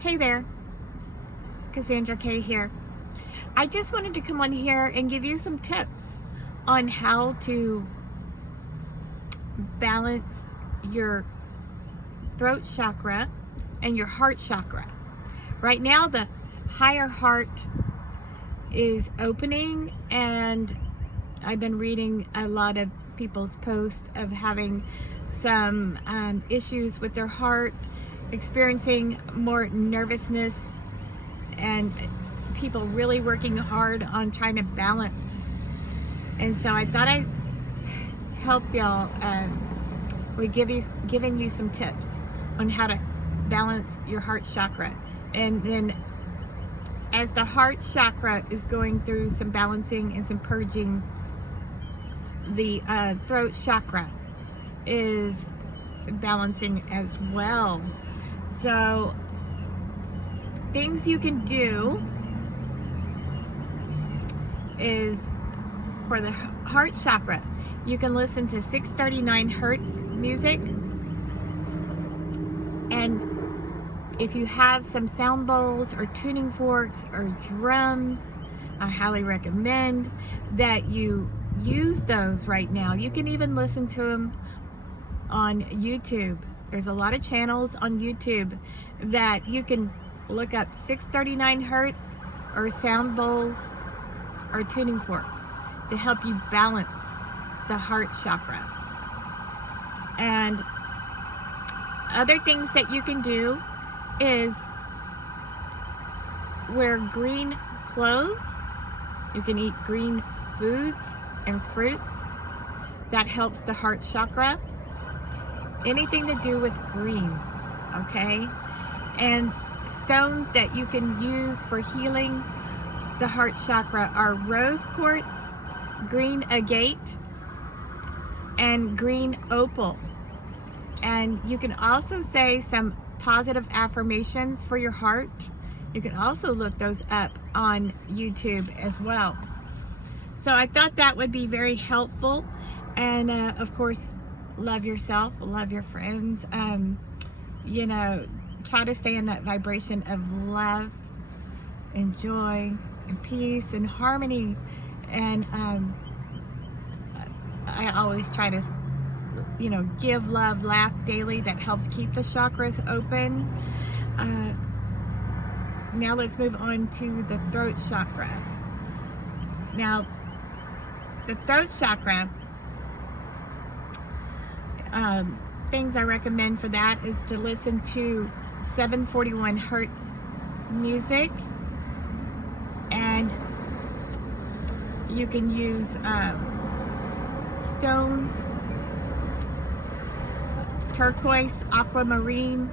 Hey there, Cassandra K here. I just wanted to come on here and give you some tips on how to balance your throat chakra and your heart chakra. Right now, the higher heart is opening, and I've been reading a lot of people's posts of having some issues with their heart, experiencing more nervousness, and people really working hard on trying to balance. And so I thought I'd help y'all with giving you some tips on how to balance your heart chakra. And then as the heart chakra is going through some balancing and some purging, the throat chakra is balancing as well. So things you can do is for the heart chakra, you can listen to 639 hertz music, and if you have some sound bowls or tuning forks or drums, I highly recommend that you use those right now. You can even listen to them on YouTube. There's a lot of channels on YouTube that you can look up 639 hertz or sound bowls or tuning forks to help you balance the heart chakra. And other things that you can do is wear green clothes. You can eat green foods and fruits. That helps the heart chakra. Anything to do with green, okay? And stones that you can use for healing the heart chakra are rose quartz, green agate, and green opal. And you can also say some positive affirmations for your heart. You can also look those up on YouTube as well. So I thought that would be very helpful. And of course, love yourself, love your friends. Try to stay in that vibration of love and joy and peace and harmony. And I always try to, give love, laugh daily. That helps keep the chakras open. Now let's move on to the throat chakra. Now, the throat chakra, things I recommend for that is to listen to 741 hertz music, and you can use stones, turquoise, aquamarine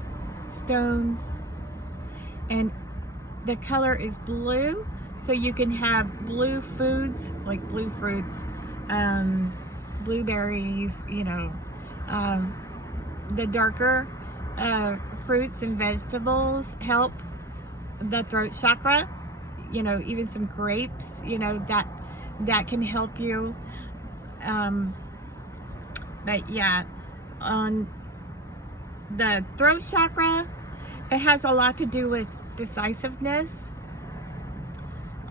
stones, and the color is blue, so you can have blue foods like blue fruits, blueberries, the darker fruits and vegetables help the throat chakra. Even some grapes, that can help you. But yeah, on the throat chakra, it has a lot to do with decisiveness,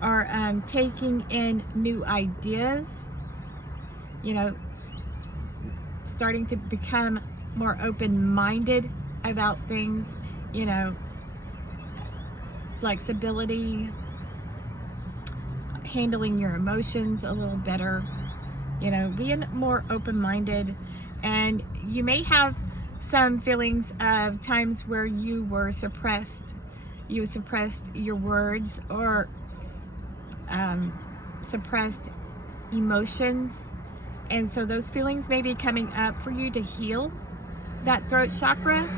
or taking in new ideas, starting to become more open-minded about things, flexibility, handling your emotions a little better, being more open-minded. And you may have some feelings of times where you suppressed your words, or suppressed emotions. And so those feelings may be coming up for you to heal that throat chakra.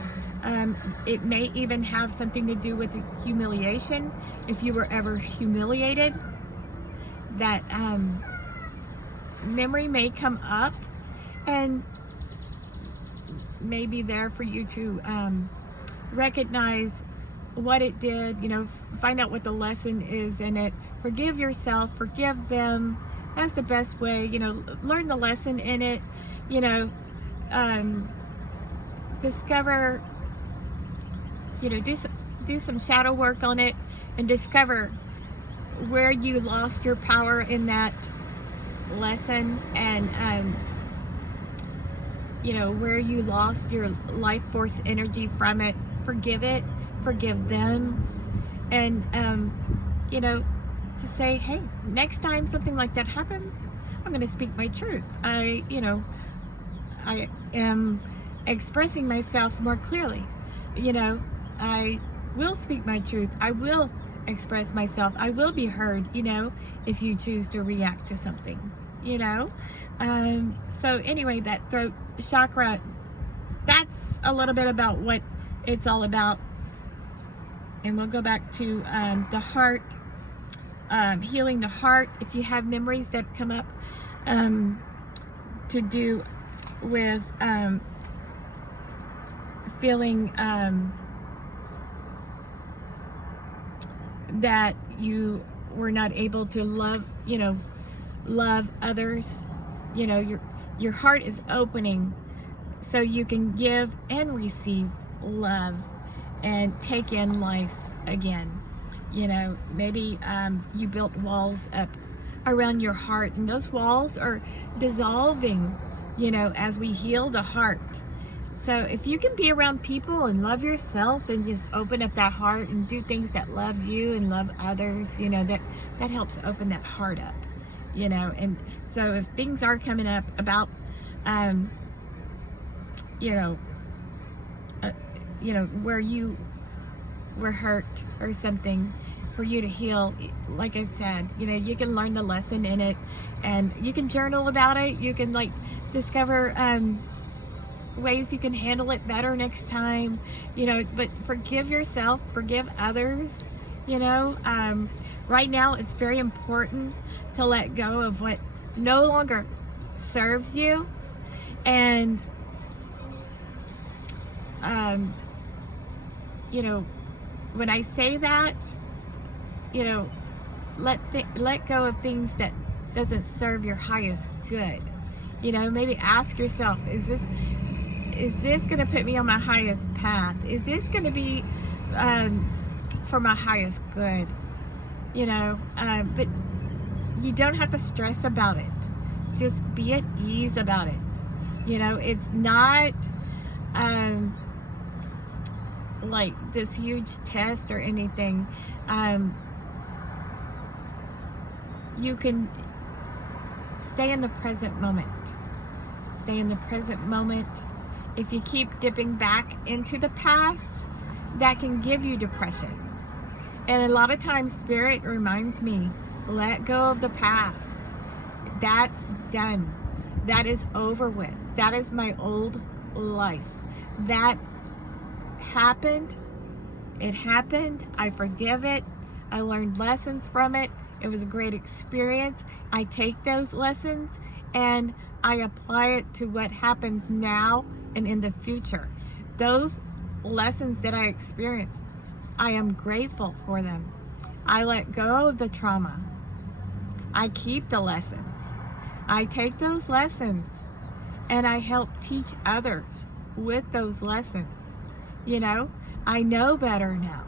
It may even have something to do with humiliation. If you were ever humiliated, that memory may come up and may be there for you to recognize what it did, find out what the lesson is in it. Forgive yourself, forgive them. That's the best way, learn the lesson in it, discover, do some shadow work on it and discover where you lost your power in that lesson, and where you lost your life force energy from it. Forgive it, forgive them, and just say, hey, next time something like that happens, I'm going to speak my truth. I am expressing myself more clearly. I will speak my truth. I will express myself. I will be heard, if you choose to react to something, So anyway, that throat chakra, that's a little bit about what it's all about. And we'll go back to the heart, healing the heart. If you have memories that come up to do with feeling that you were not able to love others, your heart is opening so you can give and receive love and take in life again. Maybe you built walls up around your heart, and those walls are dissolving, as we heal the heart. So if you can be around people and love yourself and just open up that heart and do things that love you and love others, that helps open that heart up, And so if things are coming up about, where you were hurt or something, for you to heal, like I said, you can learn the lesson in it, and you can journal about it. You can discover ways you can handle it better next time, but forgive yourself, forgive others. Right now it's very important to let go of what no longer serves you, and when I say that, let go of things that doesn't serve your highest good. Maybe ask yourself, is this going to put me on my highest path? Is this going to be for my highest good? But you don't have to stress about it. Just be at ease about it. It's not like this huge test or anything. You can stay in the present moment. Stay in the present moment. If you keep dipping back into the past, that can give you depression. And a lot of times Spirit reminds me, let go of the past. That's done. That is over with. That is my old life. That happened. It happened. I forgive it. I learned lessons from it. It was a great experience. I take those lessons and I apply it to what happens now and in the future. Those lessons that I experienced, I am grateful for them. I let go of the trauma. I keep the lessons. I take those lessons and I help teach others with those lessons. I know better now.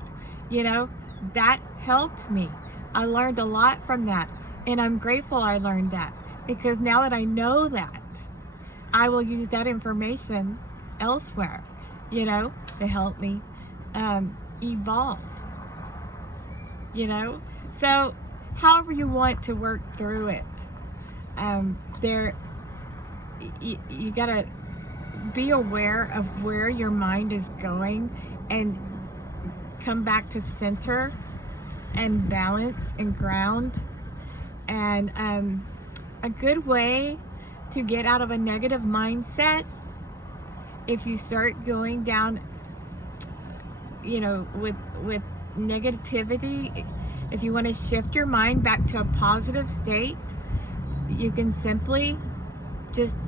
That helped me. I learned a lot from that, and I'm grateful I learned that, because now that I know that, I will use that information elsewhere, to help me evolve. So however you want to work through it, you gotta be aware of where your mind is going and come back to center and balance and ground. And a good way to get out of a negative mindset, if you start going down with negativity, if you want to shift your mind back to a positive state, you can simply just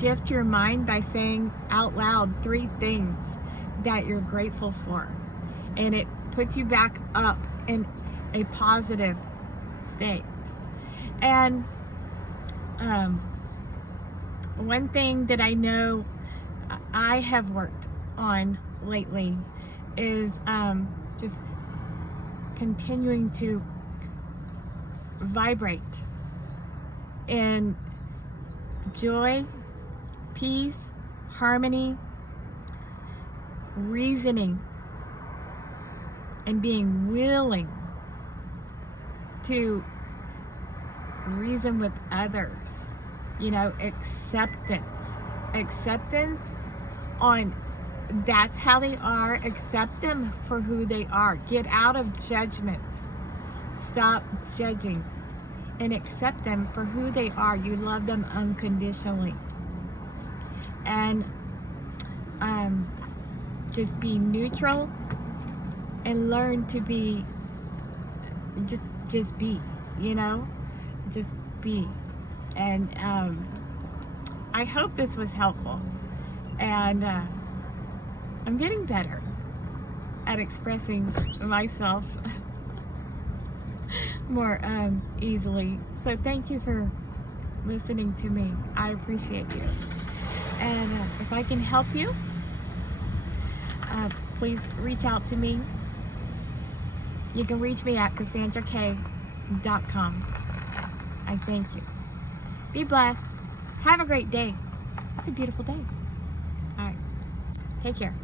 shift your mind by saying out loud 3 things that you're grateful for, and it puts you back up in a positive state. And one thing that I know I have worked on lately is just continuing to vibrate in joy, peace, harmony, reasoning, and being willing to reason with others. Acceptance on that's how they are. Accept them for who they are. Get out of judgment. Stop judging and accept them for who they are. You love them unconditionally. And just be neutral and learn to be just be, just be. And I hope this was helpful. And I'm getting better at expressing myself more easily. So thank you for listening to me. I appreciate you. And if I can help you, please reach out to me. You can reach me at CassandraK.com. I thank you. Be blessed. Have a great day. It's a beautiful day. All right. Take care.